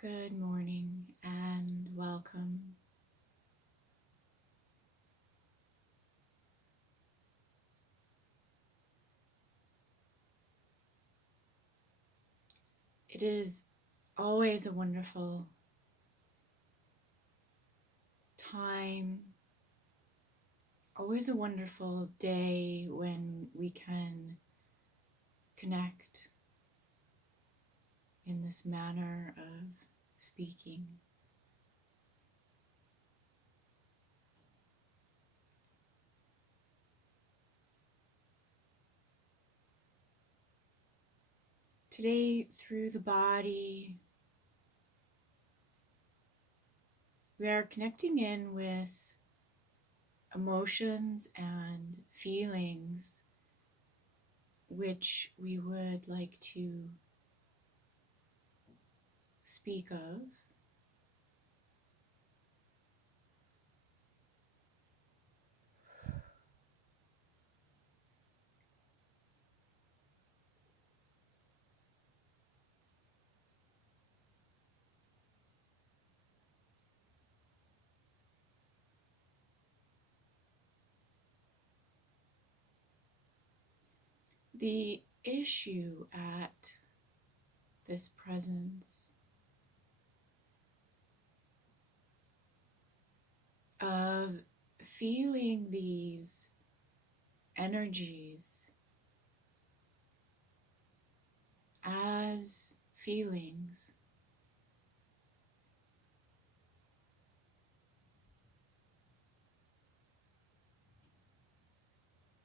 Good morning and welcome. It is always a wonderful time, always a wonderful day when we can connect in this manner of speaking. Today, through the body, we are connecting in with emotions and feelings which we would like to speak of. The issue at this presence of feeling these energies as feelings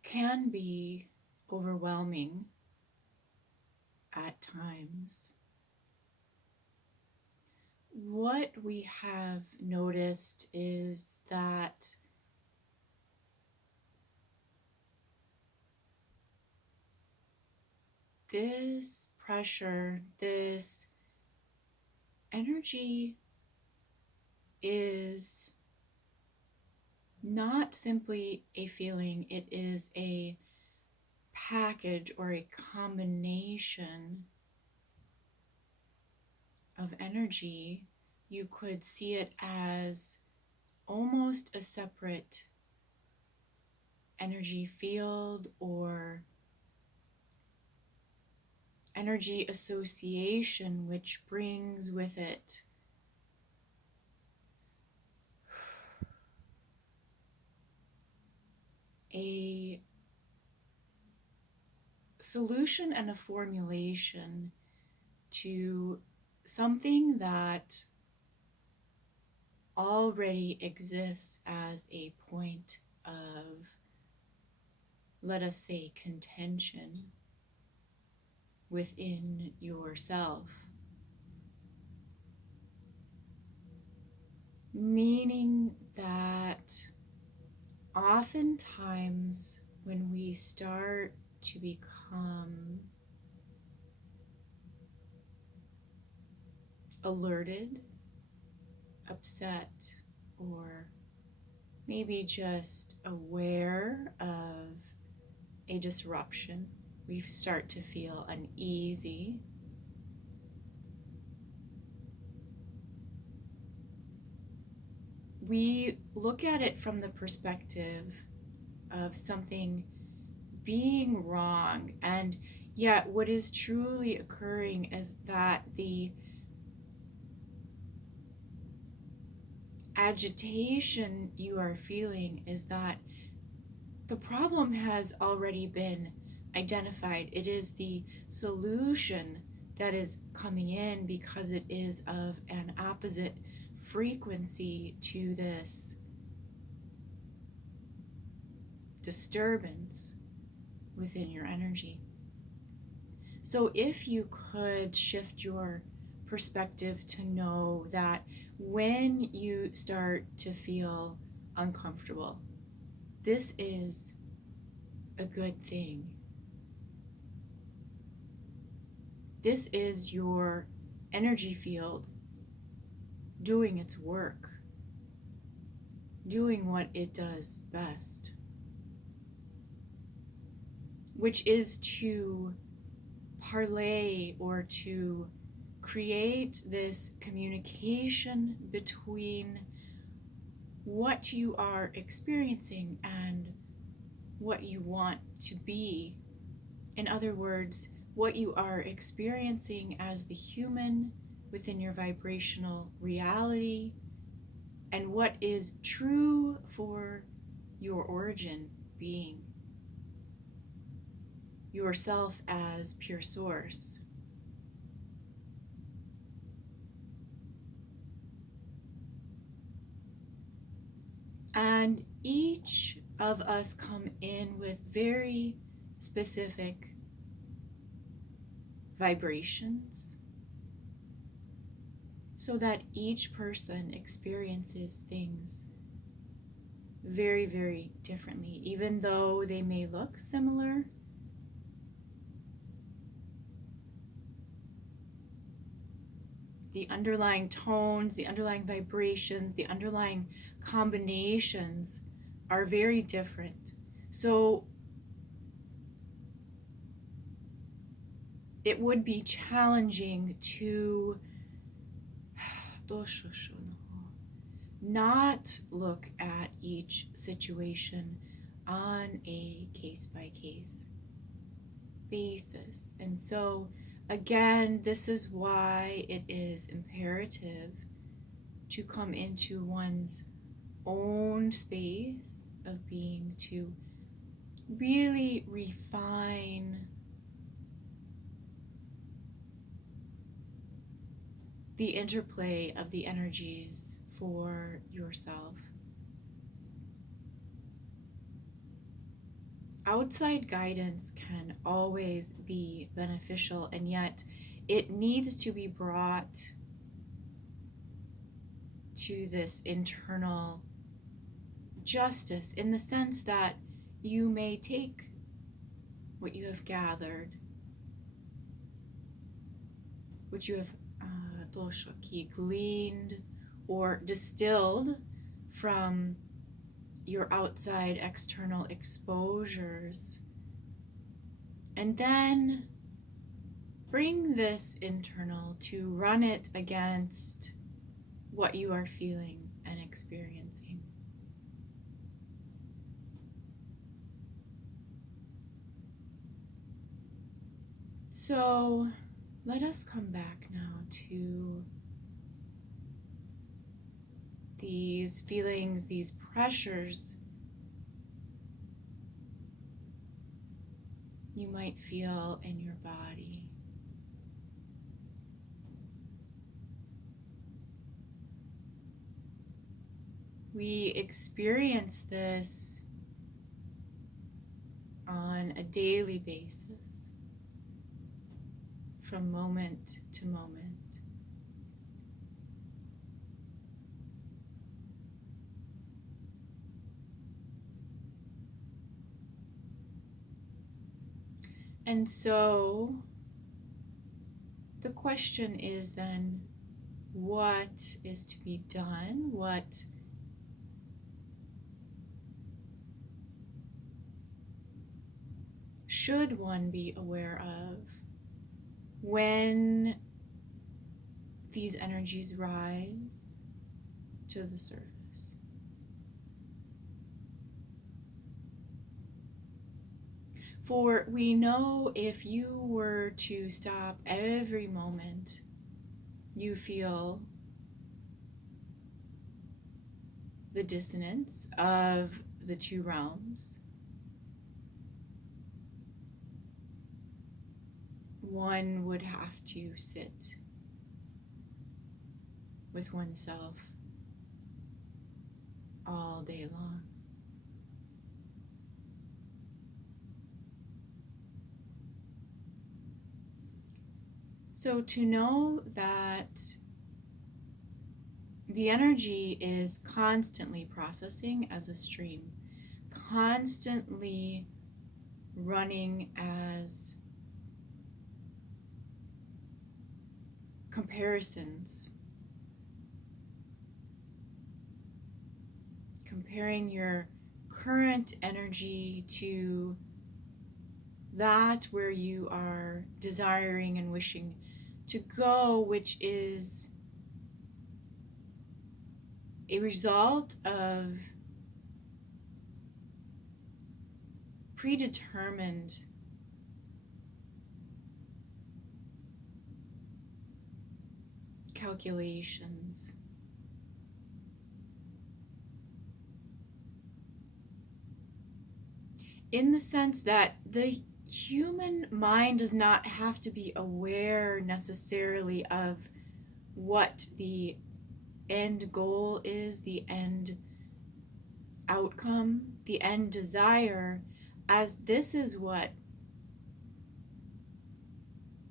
can be overwhelming at times. What we have noticed is that this pressure, this energy is not simply a feeling, it is a package or a combination of energy. You could see it as almost a separate energy field or energy association, which brings with it a solution and a formulation to something that already exists as a point of, let us say, contention within yourself. Meaning that oftentimes when we start to become alerted, upset, or maybe just aware of a disruption, we start to feel uneasy. We look at it from the perspective of something being wrong, and yet what is truly occurring is that the agitation you are feeling is that the problem has already been identified. It is the solution that is coming in because it is of an opposite frequency to this disturbance within your energy. So if you could shift your perspective to know that when you start to feel uncomfortable, this is a good thing. This is your energy field doing its work, doing what it does best, which is to parlay or to create this communication between what you are experiencing and what you want to be. In other words, what you are experiencing as the human within your vibrational reality, and what is true for your origin being, yourself as pure source. And each of us come in with very specific vibrations, so that each person experiences things very, very differently. Even though they may look similar, the underlying tones, the underlying vibrations, the underlying combinations are very different. So it would be challenging to not look at each situation on a case-by-case basis. And so, again, this is why it is imperative to come into one's own space of being, to really refine the interplay of the energies for yourself. Outside guidance can always be beneficial, and yet it needs to be brought to this internal justice, in the sense that you may take what you have gathered, what you have gleaned or distilled from your outside external exposures, and then bring this internal to run it against what you are feeling and experiencing. So let us come back now to these feelings, these pressures you might feel in your body. We experience this on a daily basis, from moment to moment. And so the question is then, what is to be done? What should one be aware of when these energies rise to the surface? For we know if you were to stop every moment you feel the dissonance of the two realms, one would have to sit with oneself all day long. So to know that the energy is constantly processing as a stream, constantly running as comparisons, comparing your current energy to that where you are desiring and wishing to go, which is a result of predetermined calculations. In the sense that the human mind does not have to be aware necessarily of what the end goal is, the end outcome, the end desire, as this is what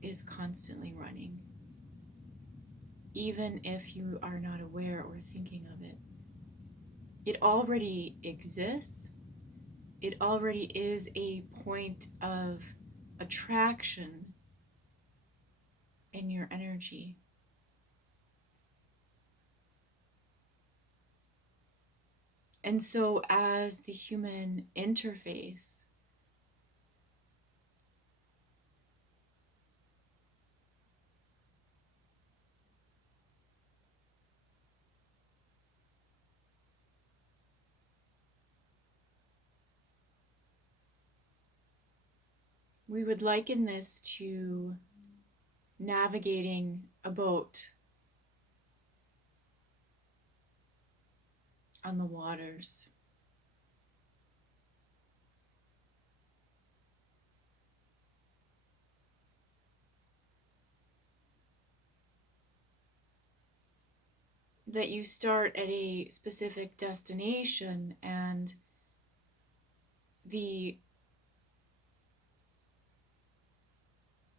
is constantly running, even if you are not aware or thinking of it. It already exists. It already is a point of attraction in your energy. And so, as the human interface, we would liken this to navigating a boat on the waters. That you start at a specific destination, and the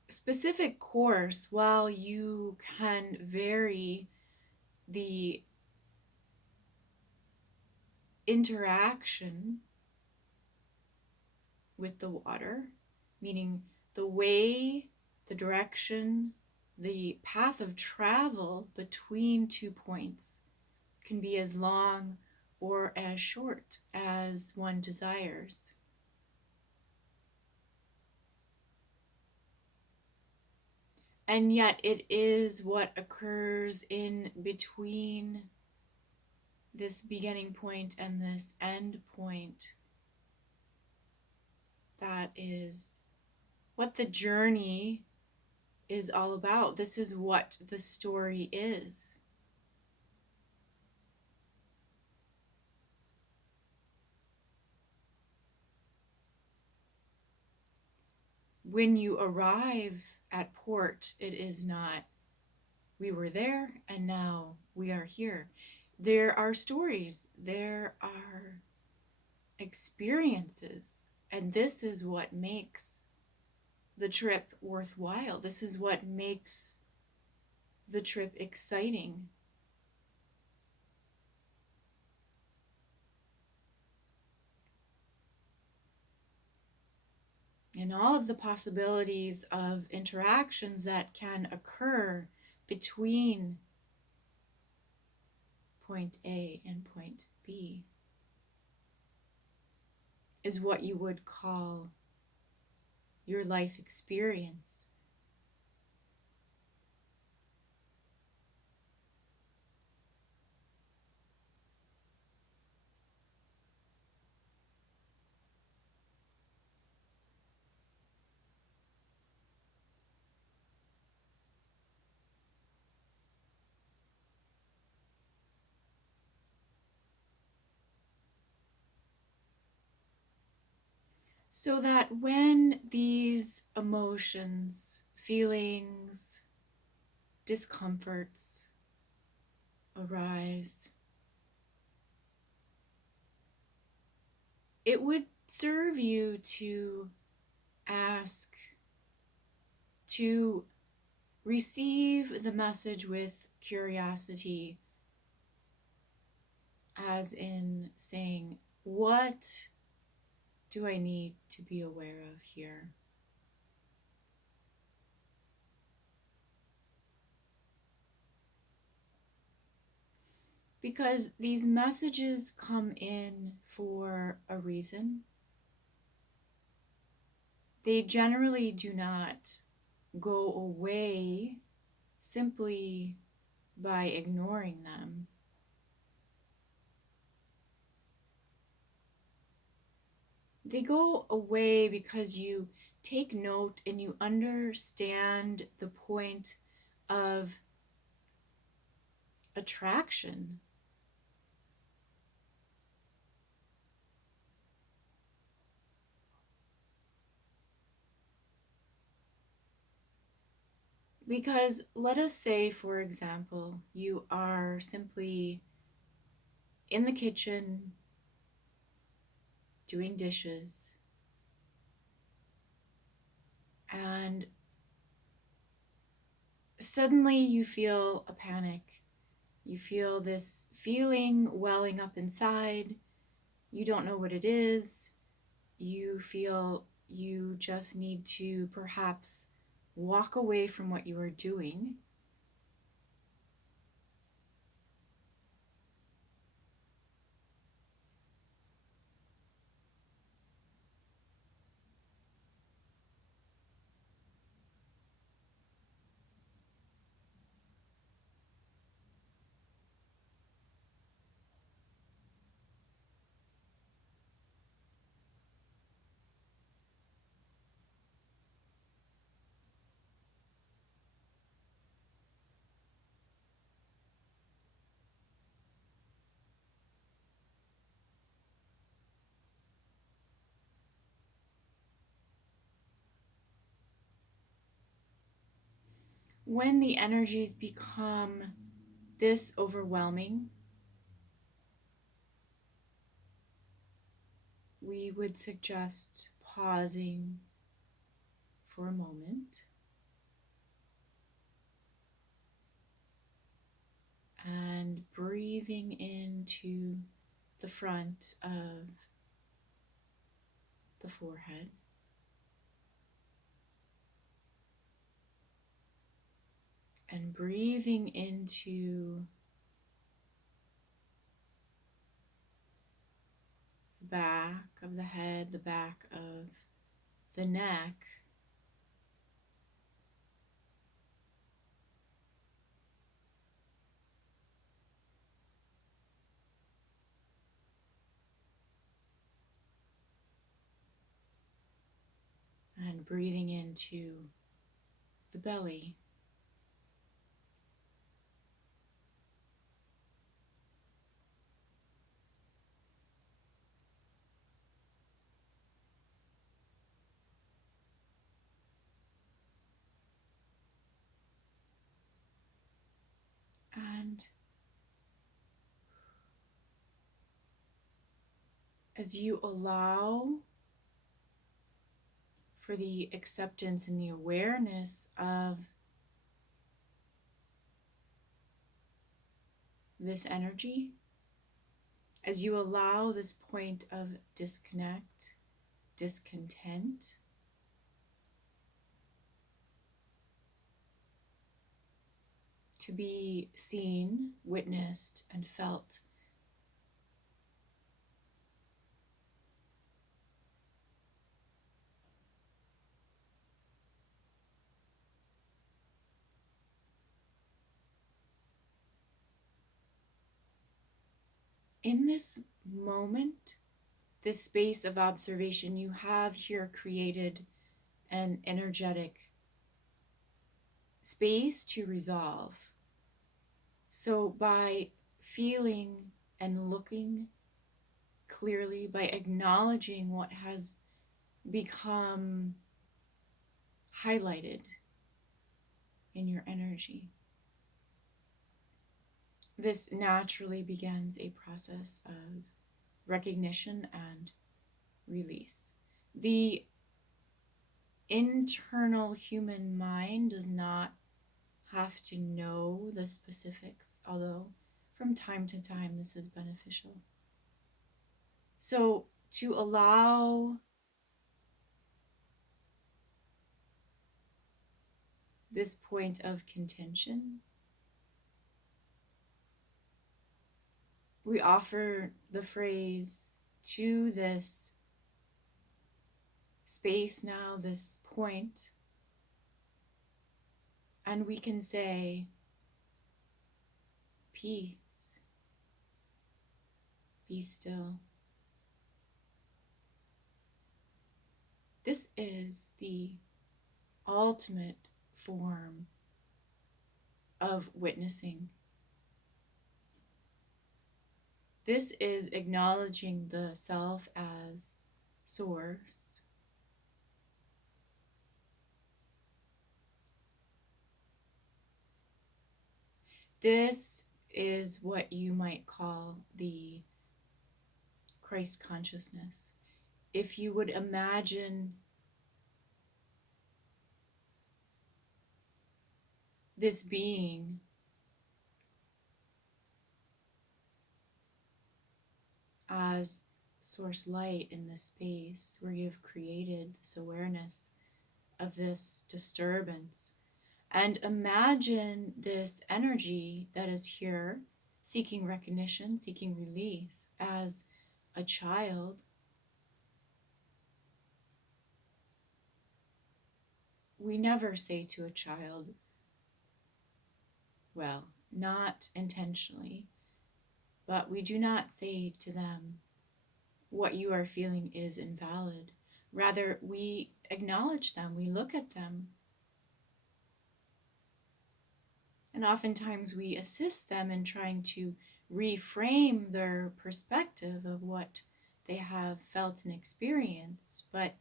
specific course, while you can vary the interaction with the water, meaning the way, the direction, the path of travel between 2 points can be as long or as short as one desires. And yet it is what occurs in between this beginning point and this end point that is what the journey is all about. This is what the story is. When you arrive at port, it is not, we were there and now we are here. There are stories, there are experiences, and this is what makes the trip worthwhile. This is what makes the trip exciting. And all of the possibilities of interactions that can occur between point A and point B is what you would call your life experience. So that when these emotions, feelings, discomforts arise, it would serve you to ask, to receive the message with curiosity, as in saying, what do I need to be aware of here? Because these messages come in for a reason. They generally do not go away simply by ignoring them. They go away because you take note and you understand the point of attraction. Because let us say, for example, you are simply in the kitchen doing dishes, and suddenly you feel a panic. You feel this feeling welling up inside. You don't know what it is. You feel you just need to perhaps walk away from what you are doing. When the energies become this overwhelming, we would suggest pausing for a moment and breathing into the front of the forehead, and breathing into the back of the head, the back of the neck, and breathing into the belly. And as you allow for the acceptance and the awareness of this energy, as you allow this point of disconnect, discontent, to be seen, witnessed, and felt, in this moment, this space of observation, you have here created an energetic space to resolve. So, by feeling and looking clearly, by acknowledging what has become highlighted in your energy, this naturally begins a process of recognition and release. The internal human mind does not have to know the specifics, although from time to time this is beneficial. So, to allow this point of contention, we offer the phrase to this space now, this point, And we can say, peace, be still. This is the ultimate form of witnessing. This is acknowledging the self as source. This is what you might call the Christ consciousness. If you would imagine this being as source light in this space where you've created this awareness of this disturbance, and imagine this energy that is here seeking recognition, seeking release as a child. We never say to a child, well, not intentionally, but we do not say to them, what you are feeling is invalid. Rather, we acknowledge them, we look at them, and oftentimes we assist them in trying to reframe their perspective of what they have felt and experienced. But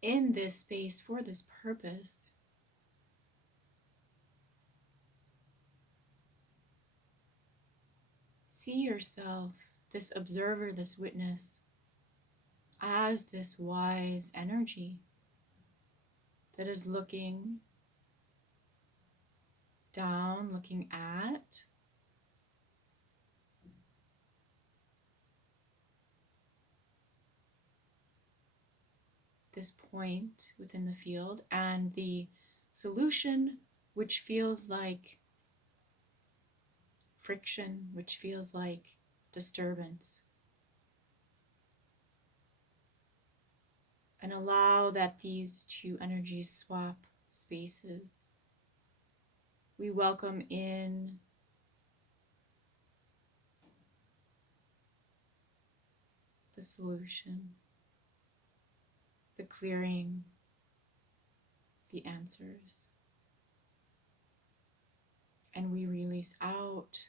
in this space, for this purpose, see yourself, this observer, this witness, as this wise energy that is looking down, looking at this point within the field and the solution, which feels like friction, which feels like disturbance. And allow that these two energies swap spaces. We welcome in the solution, the clearing, the answers. And we release out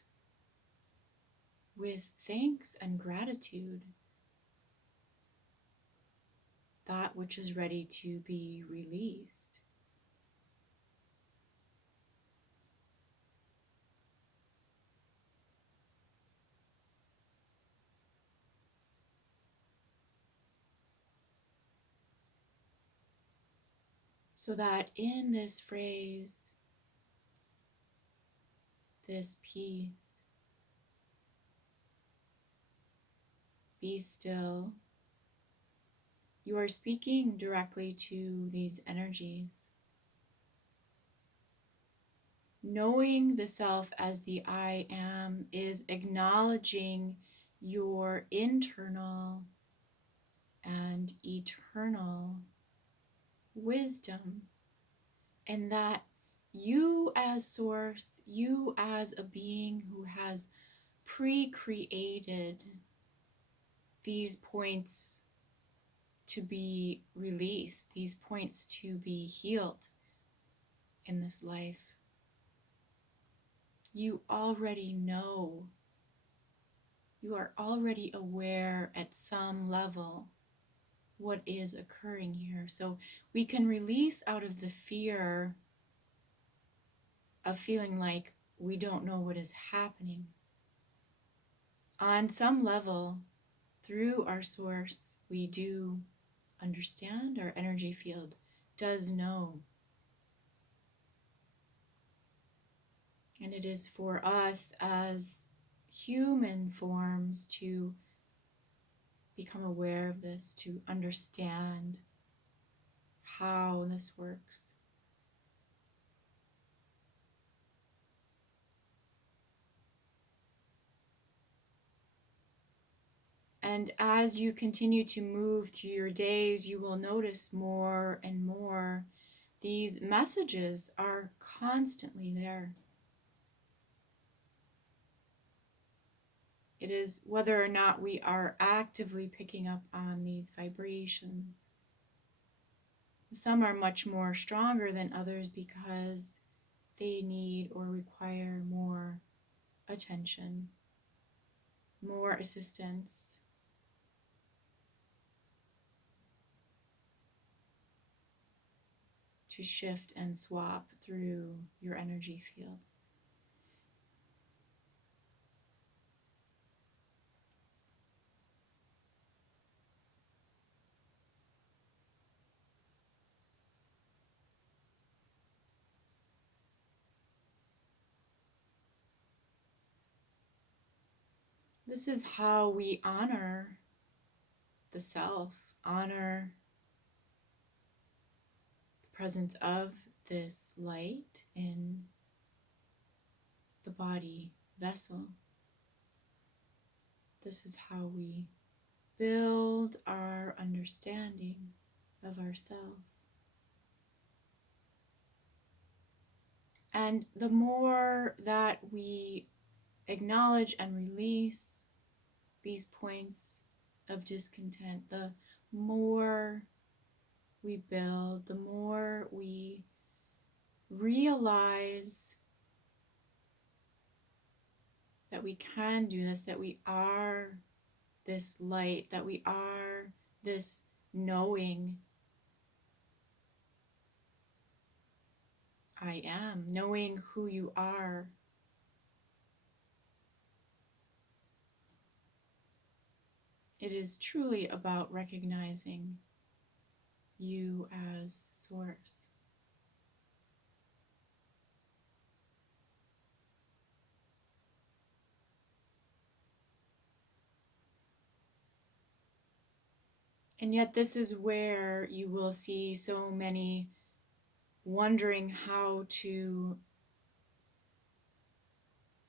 with thanks and gratitude that which is ready to be released. So that in this phrase, this peace, be still, you are speaking directly to these energies. Knowing the self as the I am is acknowledging your internal and eternal wisdom, and that you as source, you as a being who has pre-created these points to be released, these points to be healed in this life. You already know, you are already aware at some level what is occurring here. So we can release out of the fear of feeling like we don't know what is happening. On some level, through our source, we do understand, our energy field does know. And it is for us as human forms to become aware of this, to understand how this works. And as you continue to move through your days, you will notice more and more These messages are constantly there. It is whether or not we are actively picking up on these vibrations. Some are much more stronger than others because they need or require more attention, more assistance. To shift and swap through your energy field. This is how we honor the self, honor the presence of this light in the body vessel. This is how we build our understanding of ourselves. And the more that we acknowledge and release these points of discontent, the more we build, the more we realize that we can do this, that we are this light, that we are this knowing. I am, knowing who you are. It is truly about recognizing you as source. And yet this is where you will see so many wondering how to,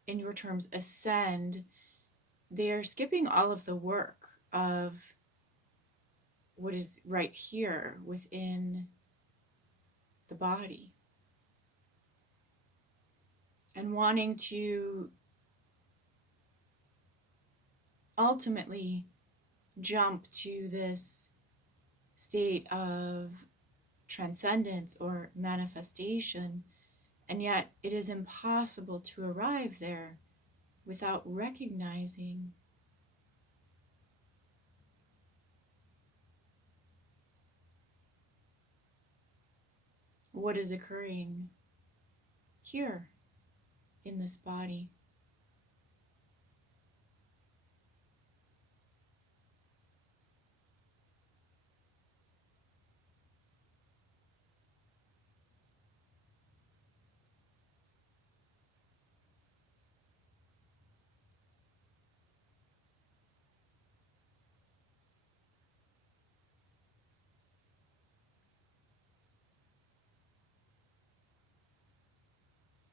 in your terms, ascend. They're skipping all of the work of what is right here within the body and wanting to ultimately jump to this state of transcendence or manifestation, and yet it is impossible to arrive there without recognizing what is occurring here in this body.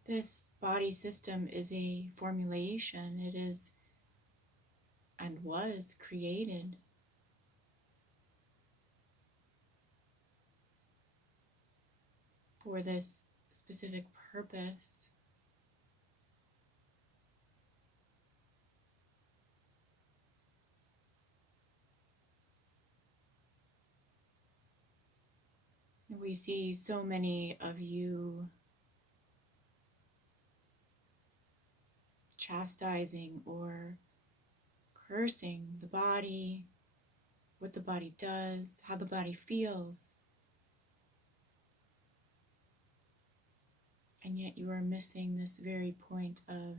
This body system is a formulation. It is and was created for this specific purpose. We see so many of you chastising or cursing the body, what the body does, how the body feels. And yet you are missing this very point of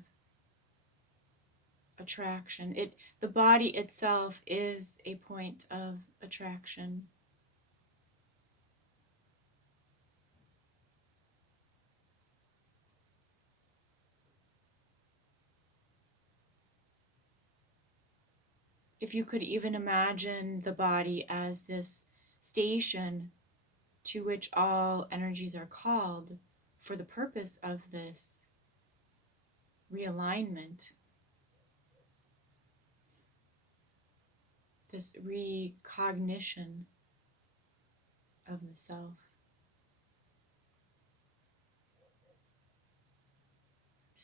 attraction. The body itself is a point of attraction. If you could even imagine the body as this station to which all energies are called for the purpose of this realignment, this recognition of the self.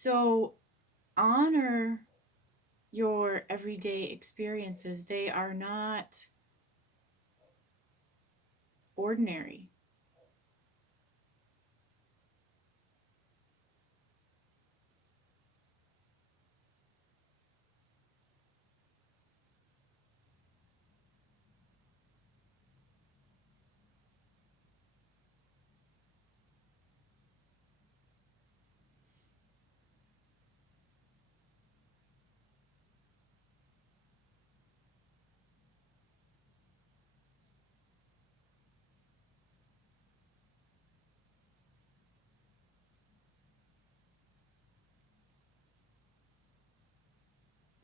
So honor your everyday experiences. They are not ordinary.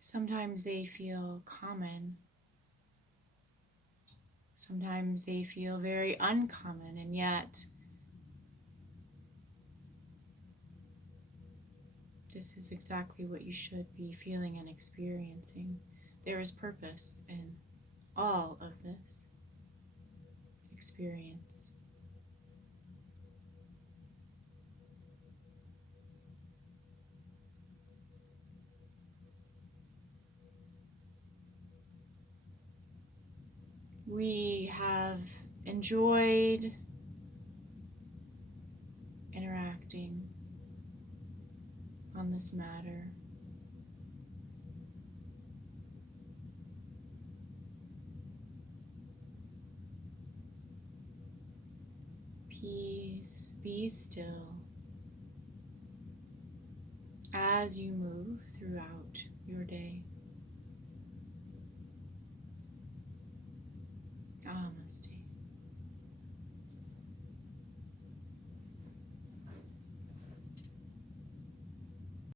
Sometimes they feel common. Sometimes they feel very uncommon, and yet this is exactly what you should be feeling and experiencing. There is purpose in all of this experience. We have enjoyed interacting on this matter. Peace, be still as you move throughout your day. Namaste.